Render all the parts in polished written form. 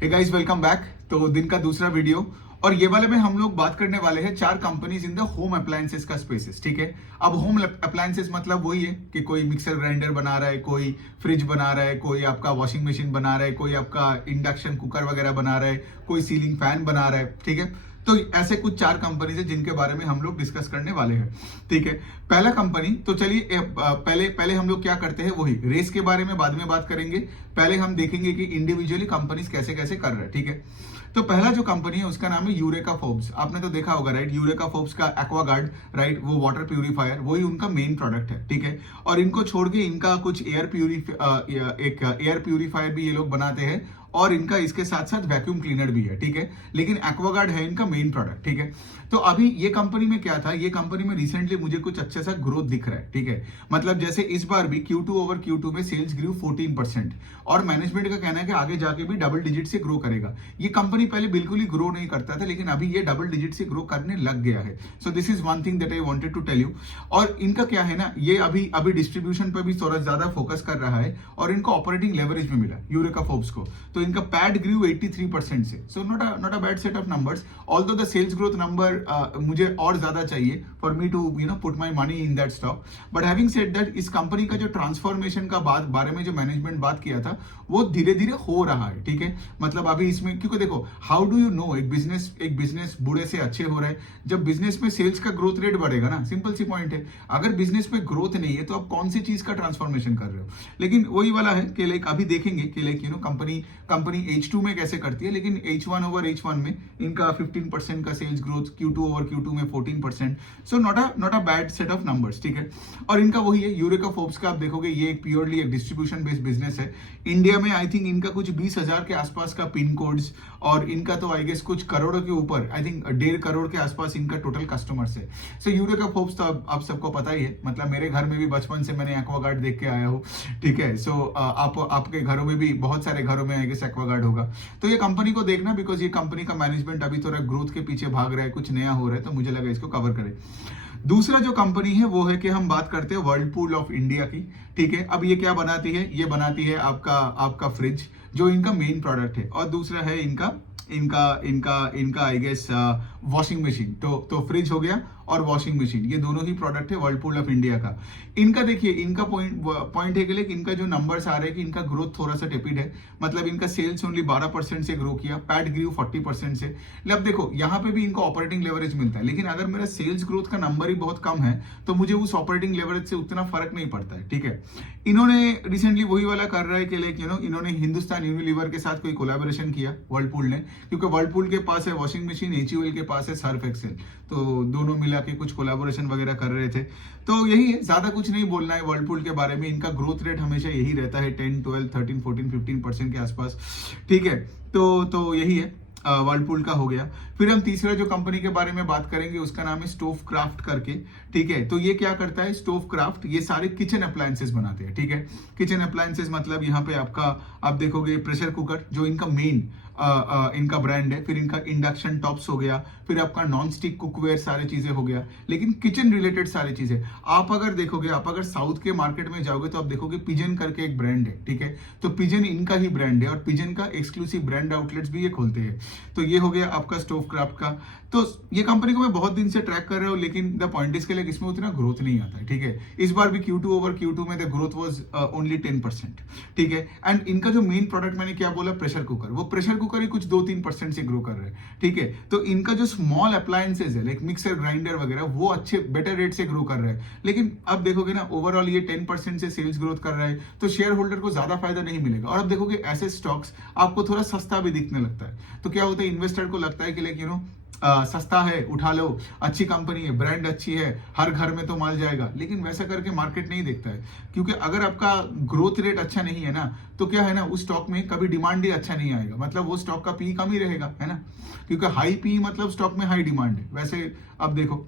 Hey guys, welcome back. तो दिन का दूसरा वीडियो, और ये वाले में हम लोग बात करने वाले हैं 4 companies in the home appliances का स्पेसेस। ठीक है, अब होम अप्लायंसेस मतलब वही है कि कोई मिक्सर ग्राइंडर बना रहा है, कोई फ्रिज बना रहा है, कोई आपका वॉशिंग मशीन बना रहा है, कोई आपका इंडक्शन कुकर वगैरह बना रहा है, कोई सीलिंग फैन बना रहा है। ठीक है, तो ऐसे कुछ 4 कंपनीज है जिनके बारे में हम लोग डिस्कस करने वाले हैं। ठीक है, पहला कंपनी, तो चलिए पहले पहले हम लोग क्या करते हैं, वही रेस के बारे में बाद में बात करेंगे। पहले हम देखेंगे कि इंडिविजुअली कंपनीज कैसे कैसे कर रहे हैं। ठीक है, तो पहला जो कंपनी है उसका नाम है यूरेका फोर्ब्स। आपने तो देखा होगा, राइट? यूरेका फोर्ब्स का एक्वागार्ड, राइट, वो वाटर प्यूरिफायर, वही उनका मेन प्रोडक्ट है। ठीक है, और इनको छोड़ के इनका कुछ एक एयर प्यूरिफायर भी ये लोग बनाते हैं, और इनका इसके साथ साथ वैक्यूम क्लीनर भी है। ठीक है, लेकिन एक्वागार्ड है इनका मेन प्रोडक्ट। ठीक है, तो अभी ये कंपनी में क्या था, ये कंपनी में रिसेंटली मुझे कुछ अच्छा सा ग्रोथ दिख रहा है। ठीक है, मतलब जैसे इस बार भी Q2 ओवर Q2 में सेल्स ग्रू 14%, और मैनेजमेंट का कहना है कि आगे जाके भी डबल डिजिट से ग्रो करेगा। ये कंपनी पहले बिल्कुल ही ग्रो नहीं करता था, लेकिन अभी ये डबल डिजिट से ग्रो करने लग गया है। So this is one thing that I wanted to tell you. और इनका क्या है ना, ये अभी अभी डिस्ट्रीब्यूशन पर भी थोड़ा ज्यादा फोकस कर रहा है, और इनको ऑपरेटिंग लेवरेज में मिला यूरेका फोर्ब्स को। तो इनका पैट ग्रू 83% से, so not a bad set of numbers. Although the sales growth number मुझे और ज्यादा चाहिए for me to put my money in that stock. But having said that, इस कंपनी का जो ट्रांसफॉर्मेशन का बारे में जो मैनेजमेंट बात किया था, वो धीरे धीरे हो रहा है। ठीक है, मतलब अभी इसमें, क्योंकि देखो, हाउ डू यू नो एक बिजनेस बूढ़े से अच्छे हो रहा है? जब बिजनेस में सेल्स का ग्रोथ रेट बढ़ेगा ना। सिंपल सी पॉइंट है, अगर बिजनेस में ग्रोथ नहीं है तो आप कौन सी चीज का ट्रांसफॉर्मेशन कर रहे हो? लेकिन वही वाला है कि लाइक अभी देखेंगे कि लाइक कंपनी H2 में कैसे करती है, लेकिन H1 ओवर H1 में इनका 15% का sales growth, Q2 over Q2 में 14%। सो not a bad set of numbers. ठीक है, और इनका वही है यूरेका फोर्ब्स का, आप देखोगे ये एक प्योरली एक डिस्ट्रीब्यूशन बेस्ड बिजनेस है। इंडिया में आई थिंक इनका कुछ 20,000 के आसपास का पिन कोड्स, और इनका तो आई गेस कुछ करोड़ों के ऊपर, आई थिंक 1.5 करोड़ के आसपास इनका टोटल कस्टमर्स है। सो यूरेका फोर्ब्स तो आप सबको पता ही है, मतलब मेरे घर में भी बचपन से मैंने एक्वागार्ड देख के आया हूँ। ठीक है, सो आपके घरों में भी, बहुत सारे घरों में आई गेस एक्वागार्ड होगा। तो ये कंपनी को देखना, बिकॉज ये कंपनी का मैनेजमेंट अभी थोड़ा ग्रोथ के पीछे भाग रहा है, कुछ नया हो रहा है, तो मुझे लगा इसको कवर करें। दूसरा जो कंपनी है वो है कि हम बात करते हैं वर्लपूल ऑफ इंडिया की। ठीक है, अब ये क्या बनाती है? ये बनाती है आपका फ्रिज, जो इनका मेन प्रोडक्ट है, और दूसरा है इनका इनका इनका इनका आई गेस वॉशिंग मशीन। तो फ्रिज हो गया और वॉशिंग मशीन, ये दोनों ही प्रोडक्ट है वर्लपूल ऑफ इंडिया का। इनका देखिए, इनका पॉइंट है कि लाइक इनका जो नंबर्स आ रहे हैं कि इनका ग्रोथ थोड़ा सा टेपिड है। मतलब इनका सेल्स ओनली 12% से ग्रो किया, पैट ग्रू 40% से। अब देखो, यहाँ पे भी इनको ऑपरेटिंग लेवरेज मिलता है, लेकिन अगर मेरा सेल्स ग्रोथ का नंबर ही बहुत कम है तो मुझे उस ऑपरेटिंग लेवरेज से उतना फर्क नहीं पड़ता है। ठीक है, इन्होंने रिसेंटली वही वाला कर रहा है कि लाइक इन्होंने हिंदुस्तान यूनिलीवर के साथ कोई कोलैबोरेशन किया वर्लपूल ने, क्योंकि वर्लपूल के पास है वॉशिंग मशीन, HUL के पास है सर्फ एक्सेल, तो दोनों मिला के कुछ कोलैबोरेशन वगैरह कर रहे थे। तो यही है, ज्यादा कुछ नहीं बोलना है वर्लपूल के बारे में। इनका ग्रोथ रेट हमेशा यही रहता है, 10, 12, 13, 14, 15% के आसपास। ठीक है, तो यही है, वर्लपूल का हो गया। फिर हम तीसरा जो कंपनी के बारे में बात करेंगे उसका नाम है स्टोव क्राफ्ट करके। ठीक है, तो ये क्या करता है स्टोव क्राफ्ट? ये सारे किचन अप्लायंसेस बनाते हैं। ठीक है, किचन अप्लायंसेस मतलब यहाँ पे आप देखोगे प्रेशर कुकर, जो इनका मेन इनका ब्रांड है। फिर इनका इंडक्शन टॉप्स हो गया, फिर आपका नॉन स्टिक कुकवेयर, सारी चीजें हो गया, लेकिन किचन रिलेटेड सारी चीजें। आप अगर देखोगे, आप अगर साउथ के मार्केट में जाओगे तो आप देखोगे पिजन करके एक ब्रांड है। ठीक है, तो पिजन इनका ही ब्रांड है, और पिजन का एक्सक्लूसिव ब्रांड आउटलेट्स भी ये खोलते हैं। तो ये हो गया आपका स्टोव क्राफ्ट का। तो ये कंपनी को मैं बहुत दिन से ट्रैक कर रहा हूँ, लेकिन द पॉइंट इज के लिए इसमें उतना ग्रोथ नहीं आता है। ठीक है, इस बार भी Q2 ओवर Q2 में द ग्रोथ वाज ओनली 10%। ठीक है, एंड इनका जो मेन प्रोडक्ट मैंने क्या बोला, प्रेशर कुकर, वो प्रेशर कुकर ही कुछ 2-3% से ग्रो कर रहे हैं। ठीक है, तो इनका जो स्मॉल अप्लायंसेज है लाइक मिक्सर ग्राइंडर वगैरह, वो अच्छे बेटर रेट से ग्रो कर रहे हैं। लेकिन अब देखोगे ना, ओवरऑल ये 10% से सेल्स ग्रोथ कर रहा है, तो शेयर होल्डर को ज्यादा फायदा नहीं मिलेगा। और अब देखोगे ऐसे स्टॉक्स आपको थोड़ा सस्ता भी दिखने लगता है, तो क्या होता है, इन्वेस्टर को लगता है कि लाइक सस्ता है, उठा लो, अच्छी कंपनी है, ब्रांड अच्छी है, हर घर में तो माल जाएगा। लेकिन वैसा करके मार्केट नहीं देखता है, क्योंकि अगर आपका ग्रोथ रेट अच्छा नहीं है ना, तो क्या है ना, उस स्टॉक में कभी डिमांड ही अच्छा नहीं आएगा। मतलब वो स्टॉक का पी कम ही रहेगा, है ना, क्योंकि हाई पी मतलब स्टॉक में हाई डिमांड है। वैसे अब देखो,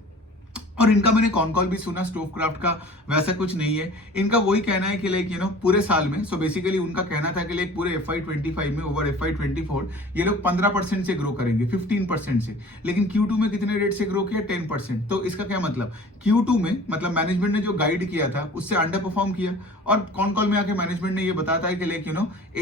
और इनका मैंने कॉन कॉल भी सुना स्टोवक्राफ्ट का, वैसा कुछ नहीं है। इनका वही कहना है कि लाइक पूरे साल में, सो बेसिकली उनका कहना था कि लाइक पूरे FY25 में ओवर FY24 ये लोग 15% से ग्रो करेंगे, 15% से। लेकिन Q2 में कितने रेट से ग्रो किया? 10%। तो इसका क्या मतलब, Q2 में मतलब मैनेजमेंट ने जो गाइड किया था उससे अंडर परफॉर्म किया, और कॉन कॉल में आके मैनेजमेंट ने ये बताया है कि लाइक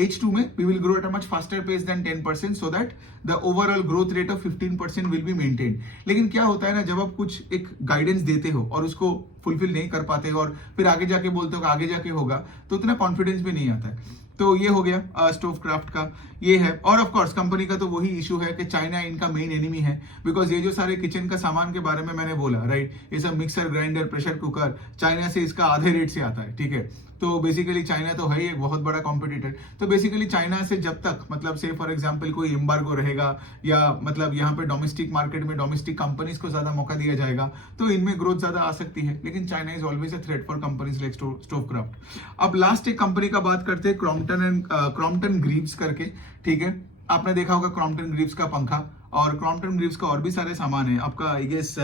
H2 में we will grow at a much faster pace than 10%, so that the overall growth rate of 15% will be maintain. लेकिन क्या होता है ना, जब आप कुछ एक गाइडेंस देते हो और उसको फुलफिल नहीं कर पाते हो और फिर आगे जाके बोलते हो कि आगे जाके होगा, तो उतना कॉन्फिडेंस भी नहीं आता है। तो ये हो गया स्टोवक्राफ्ट का, ये है। और ऑफ कोर्स कंपनी का तो वही इशू है कि चाइना इनका मेन एनिमी है, बिकॉज ये जो सारे किचन का सामान के बारे में मैंने बोला, राइट, ये सब mixer grinder pressure cooker China से इसका आधे रेट से आता है, ठीक है। तो बेसिकली चाइना तो है ही एक बहुत बड़ा कॉम्पिटिटर। तो बेसिकली चाइना से जब तक मतलब से फॉर एग्जांपल कोई एम्बार्गो रहेगा, या मतलब यहाँ पे डोमेस्टिक मार्केट में डोमेस्टिक कंपनीज को ज्यादा मौका दिया जाएगा, तो इनमें ग्रोथ ज्यादा आ सकती है। लेकिन China is always a threat for companies like Stovekraft. अब लास्ट एक कंपनी का बात करते हैं, क्रॉम्पटन ग्रीव्स करके, ठीक है। आपने देखा होगा क्रॉम्पटन ग्रीव्स का पंखा, और क्रॉम्पटन ग्रीव्स का और भी सारे सामान है आपका, आई गेस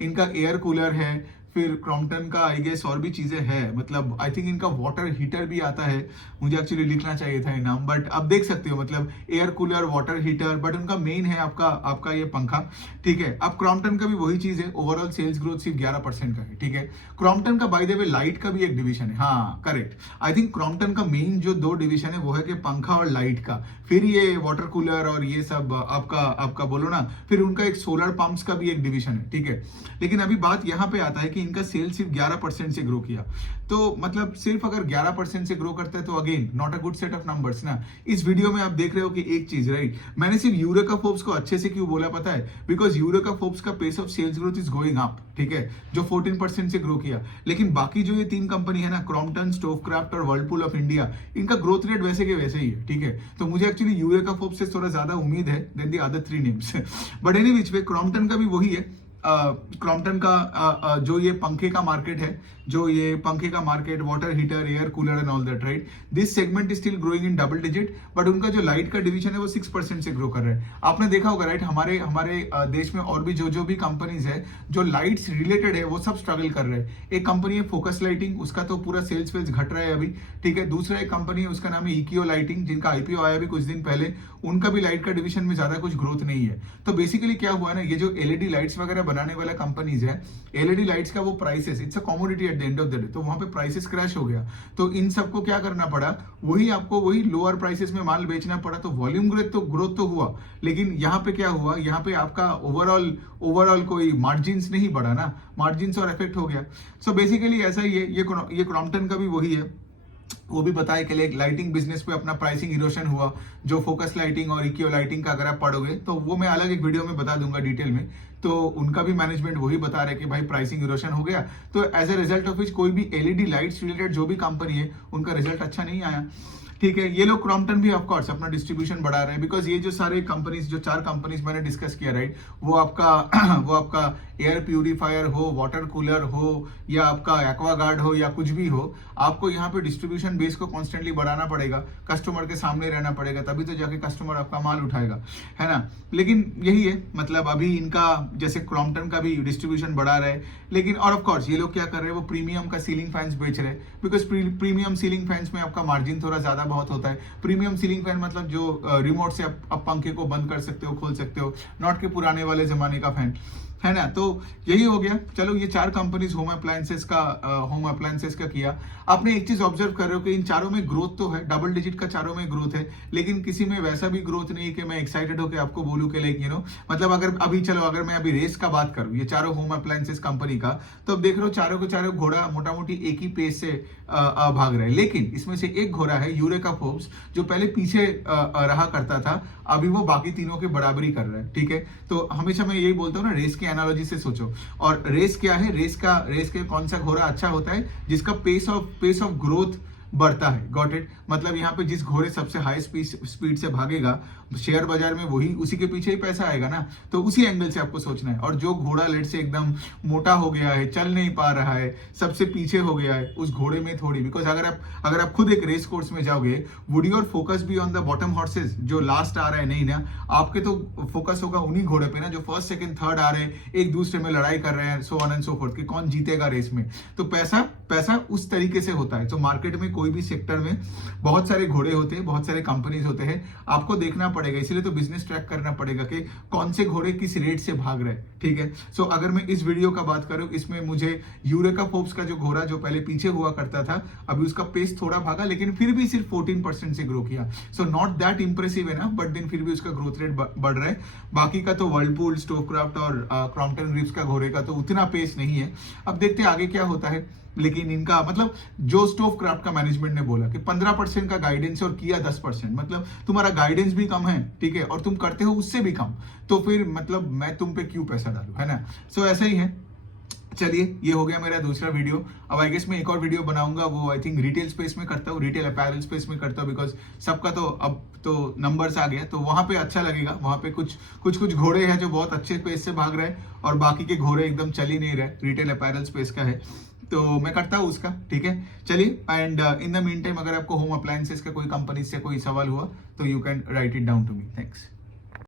इनका एयर कूलर है, फिर क्रॉम्पटन का आई गेस और भी चीजें हैं, मतलब आई थिंक इनका वाटर हीटर भी आता है। मुझे एक्चुअली लिखना चाहिए था ये नाम, बट अब देख सकते हो मतलब air cooler, water heater, but उनका मेन है आपका ये पंखा, ठीक है। अब क्रॉम्पटन का भी वही चीज है, ओवरऑल सेल्स ग्रोथ सिर्फ 11% का है, ठीक है। क्रॉम्पटन का बाय द वे लाइट का भी एक डिवीजन है, हाँ करेक्ट। आई थिंक क्रॉम्पटन का मेन जो 2 डिवीजन है वो है कि पंखा और लाइट का, फिर ये वाटर कूलर और ये सब आपका बोलो ना, फिर उनका एक सोलर पंप्स का भी एक डिवीजन है, ठीक है। लेकिन अभी बात यहाँ पे आता है कि इनका सेल सिर्फ 11% से ग्रो किया, तो मतलब सिर्फ अगर 11% से ग्रो करता है तो again not a good set of numbers ना। इस वीडियो में आप देख रहे हो कि एक चीज, राइट, मैंने सिर्फ यूरेका फोर्ब्स को अच्छे से क्यों बोला पता है, बिकॉज यूरेका फोर्ब्स का pace of sales growth is going up, ठीक है, जो 14% से ग्रो किया। लेकिन बाकी जो ये 3 कंपनी है ना, क्रॉम्पटन, स्टोवक्राफ्ट और वर्लपूल ऑफ इंडिया, इनका ग्रोथ रेट वैसे के वैसे ही है, ठीक है। तो मुझे एक्चुअली यूरेका फोर्ब्स से थोड़ा ज्यादा उम्मीद है than the other 3 names. But any which way Crompton का भी वही है। क्रॉम्पटन का जो ये पंखे का मार्केट है, water heater, air cooler and all that, right, this segment is still growing in double digit, but उनका जो लाइट का डिवीजन है वो 6% से ग्रो कर रहे हैं। आपने देखा होगा, राइट, हमारे देश में और भी जो भी कंपनीज है जो लाइट्स रिलेटेड है वो सब स्ट्रगल कर रहे हैं। एक कंपनी है फोकस लाइटिंग, उसका तो पूरा सेल्स वेल्स घट रहा है अभी, ठीक है। दूसरा एक कंपनी है, उसका नाम है इकियो लाइटिंग, जिनका IPO आया भी कुछ दिन पहले, उनका भी लाइट का डिवीजन में ज्यादा कुछ ग्रोथ नहीं है। तो बेसिकली क्या हुआ ना, ये जो LED लाइट्स वगैरह बनाने वाला कंपनीज है, LED लाइट्स का वो prices, it's a commodity at the end of the day, तो वहां पे प्राइसेस क्रैश हो गया। तो इन सबको क्या करना पड़ा, वही लोअर प्राइसेस में माल बेचना पड़ा। तो वॉल्यूम ग्रोथ तो हुआ, लेकिन यहाँ पे क्या हुआ, यहाँ पे आपका ओवरऑल कोई मार्जिन्स नहीं बढ़ा ना, मार्जिन्स और इफेक्ट हो गया। सो बेसिकली ऐसा ही है, ये क्रॉम्पटन का भी वही है। वो भी बताया कि लाइटिंग बिजनेस पे अपना प्राइसिंग इरोशन हुआ, जो फोकस लाइटिंग और इकियो लाइटिंग का अगर आप पढ़ोगे तो वो मैं अलग एक वीडियो में बता दूंगा डिटेल में। तो उनका भी मैनेजमेंट वही बता रहे कि भाई प्राइसिंग इरोशन हो गया, तो as a result of which कोई भी LED लाइट्स रिलेटेड जो भी कंपनी है उनका रिजल्ट अच्छा नहीं आया, ठीक है। ये लोग क्रॉम्पटन भी ऑफकोर्स अपना डिस्ट्रीब्यूशन बढ़ा रहे हैं, बिकॉज ये जो सारे कंपनीज, जो 4 कंपनीज मैंने डिस्कस किया, राइट, वो आपका एयर प्यूरिफायर हो, वाटर कूलर हो, या आपका एक्वागार्ड हो, या कुछ भी हो, आपको यहाँ पे डिस्ट्रीब्यूशन बेस को कॉन्स्टेंटली बढ़ाना पड़ेगा, कस्टमर के सामने रहना पड़ेगा, तभी तो जाके कस्टमर आपका माल उठाएगा, है ना। लेकिन यही है, मतलब अभी इनका जैसे क्रॉम्पटन का भी डिस्ट्रीब्यूशन बढ़ा रहे हैं, लेकिन और ऑफकोर्स ये लोग क्या कर रहे हैं, वो प्रीमियम का सीलिंग फैंस बेच रहे हैं, बिकॉज प्रीमियम सीलिंग फैंस में आपका मार्जिन थोड़ा ज्यादा बहुत होता है। प्रीमियम सीलिंग फैन मतलब जो रिमोट से आप पंखे को बंद कर सकते हो, खोल सकते हो, नॉट के पुराने वाले जमाने का फैन, है ना। तो यही हो गया। चलो, ये 4 कंपनीज होम अप्लायंसेस का किया। आपने एक चीज ऑब्जर्व कर रहे हो कि इन चारों में ग्रोथ तो है, डबल डिजिट का चारों में ग्रोथ है, लेकिन किसी में वैसा भी ग्रोथ नहीं है कि मैं एक्साइटेड होकर आपको बोलूं कि लाइक मतलब अगर मैं अभी रेस का बात करूं, ये चारों होम अप्लायंसेस कंपनी का, तो अब देख रहे हो चारों के चारों घोड़ा मोटा मोटी एक ही पेस से भाग रहे हैं। लेकिन इसमें से एक घोड़ा है यूरेका फोर्ब्स, जो पहले पीछे रहा करता था, अभी वो बाकी तीनों के बराबरी कर रहा है, ठीक है। तो हमेशा मैं यही बोलता हूँ ना, रेस की एनालॉजी से सोचो। और रेस क्या है, रेस के कौन सा घोड़ा अच्छा होता है, जिसका पेस ऑफ ग्रोथ बढ़ता है। Got it? मतलब यहाँ पे जिस घोड़े सबसे हाई स्पीड से भागेगा शेयर बाजार में, वही उसी के पीछे ही पैसा आएगा ना। तो उसी एंगल से आपको सोचना है। और जो घोड़ा लेट से एकदम मोटा हो गया है, चल नहीं पा रहा है, सबसे पीछे हो गया है, उस घोड़े में थोड़ी, बिकॉज अगर आप खुद एक रेस कोर्स में जाओगे, would your focus be on the bottom horses जो लास्ट आ रहा है? नहीं ना, आपके तो फोकस होगा उन्हीं घोड़े पे ना जो फर्स्ट सेकंड थर्ड आ रहे हैं, एक दूसरे में लड़ाई कर रहे हैं, so on and so fourth, कि कौन जीतेगा रेस में। तो पैसा उस तरीके से होता है। तो मार्केट में कोई भी सेक्टर में बहुत सारे घोड़े होते हैं, बहुत सारे कंपनीज होते हैं, आपको देखना पड़ेगा। इसलिए तो बिजनेस ट्रैक करना पड़ेगा कि कौन से घोड़े किस रेट से भाग रहे हैं, ठीक है। सो अगर मैं इस वीडियो का बात करूं, इसमें मुझे यूरेका फोर्ब्स का जो घोड़ा जो पहले पीछे हुआ करता था, अभी उसका पेस थोड़ा भागा, लेकिन फिर भी सिर्फ 14% से ग्रो किया। सो नॉट दैट इंप्रेसिव है ना, बट देन फिर भी उसका ग्रोथ रेट बढ़ रहा है। बाकी का तो वर्लपूल, स्टोवक्राफ्ट और क्रॉम्पटन ग्रिप्स का घोड़े का तो उतना पेस नहीं है। अब देखते हैं आगे क्या होता है। लेकिन इनका मतलब जो स्टोवक्राफ्ट का मैनेजमेंट ने बोला कि 15% का गाइडेंस और किया 10%, मतलब तुम्हारा गाइडेंस भी कम है, ठीक है, और तुम करते हो उससे भी कम, तो फिर मतलब मैं तुम पे क्यों पैसा डालूं, है ना। सो ऐसा ही है। चलिए, ये हो गया मेरा दूसरा वीडियो। अब आई गेस मैं एक और वीडियो बनाऊंगा, वो आई थिंक रिटेल स्पेस में करता हूँ, रिटेल अपैरल स्पेस में करता हूँ, बिकॉज सबका तो अब तो नंबर्स आ गया, तो वहां पे अच्छा लगेगा। वहां पे कुछ घोड़े हैं जो बहुत अच्छे स्पेस से भाग रहे हैं, और बाकी के घोड़े एकदम चल ही नहीं रहे, रिटेल अपैरल स्पेस का है, तो मैं करता हूँ उसका, ठीक है। चलिए, and in the mean time अगर आपको होम अप्लायंसेस का कोई कंपनी से कोई सवाल हुआ तो you can write it down to me. Thanks.